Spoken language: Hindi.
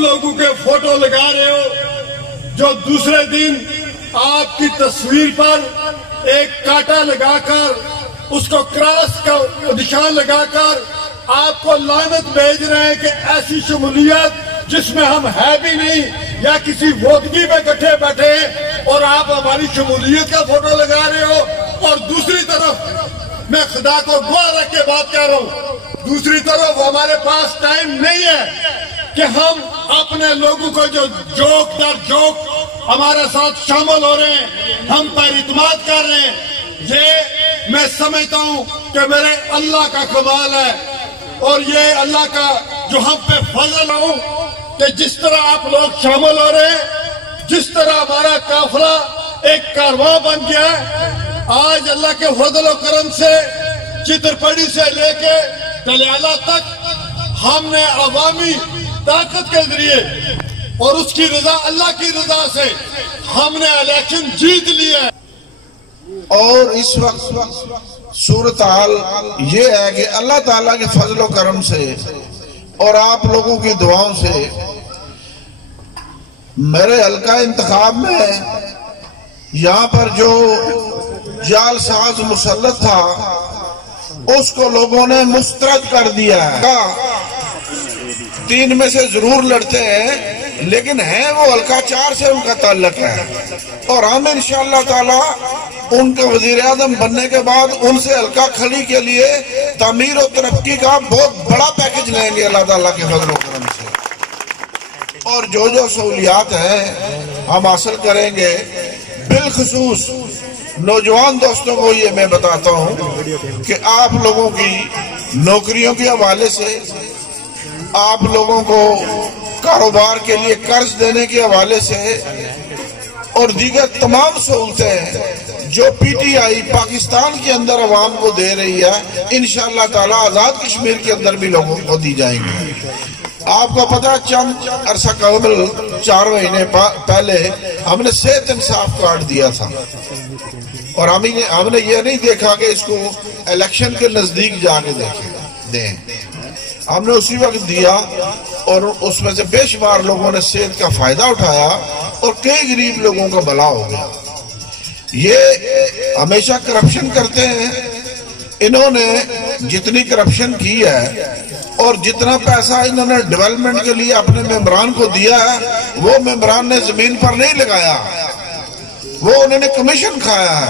लोगों के फोटो लगा रहे हो जो दूसरे दिन आपकी तस्वीर पर एक कांटा लगाकर उसको क्रॉस का निशान लगाकर आपको लानत भेज रहे हैं कि ऐसी शमूलियत जिसमें हम है भी नहीं या किसी वोदगी में इकट्ठे बैठे और आप हमारी शमूलियत का फोटो लगा रहे हो। और दूसरी तरफ मैं खुदा को गवाह रख के बात कर रहा हूँ, दूसरी तरफ हमारे पास टाइम नहीं है कि हम अपने लोगों को जो जोक दर जोक हमारे साथ शामिल हो रहे हैं, हम पर इत्मीनान कर रहे हैं। ये मैं समझता हूँ कि मेरे अल्लाह का कमाल है और ये अल्लाह का जो हम पे फजल हो कि जिस तरह आप लोग शामिल हो रहे हैं, जिस तरह हमारा काफिला एक कारवां बन गया है। आज अल्लाह के फजल करम से चित्रपड़ी से लेके दलियाला तक हमने अवामी ताकत के जरिए और उसकी रजा अल्लाह की रजा से हमने इलेक्शन जीत लिया है। और इस वक्त सूरत हाल ये है कि अल्लाह ताला के फजल करम से और आप लोगों की दुआओं से मेरे हल्का इंतखाब में यहाँ पर जो जालसाज मुसल्लत था उसको लोगों ने मुस्तरद कर दिया है। 3 में से जरूर लड़ते हैं लेकिन है वो हल्का 4 से उनका ताल्लुक है और हम इंशाअल्लाह ताला उनके वजीर आजम बनने के बाद उनसे हल्का खली के लिए तामीर और तरक्की का बहुत बड़ा पैकेज लेंगे अल्लाह ताला के फजल करम से। और जो जो सहूलियात हैं हम हासिल करेंगे। बिलखुसूस नौजवान दोस्तों को ये मैं बताता हूँ कि आप लोगों की नौकरियों के हवाले से, आप लोगों को कारोबार के लिए कर्ज देने के हवाले से और दीगर तमाम सहूलतें जो पीटीआई पाकिस्तान के अंदर अवाम को दे रही है इंशाअल्लाह ताला आजाद कश्मीर के अंदर भी लोगों को दी जाएंगी। आपको पता चंद अरसा कबल 4 महीने पहले हमने सेहत इंसाफ कार्ड दिया था और हमने ये नहीं देखा कि इसको इलेक्शन के नजदीक जाके दें। हमने उसी वक्त दिया और उसमें से बेशुमार लोगों ने सेहत का फायदा उठाया और कई गरीब लोगों का भला हो गया। ये हमेशा करप्शन करते हैं। इन्होंने जितनी करप्शन की है और जितना पैसा इन्होंने डेवलपमेंट के लिए अपने मेंबरान को दिया है वो मेंबरान ने जमीन पर नहीं लगाया, वो उन्होंने कमीशन खाया है।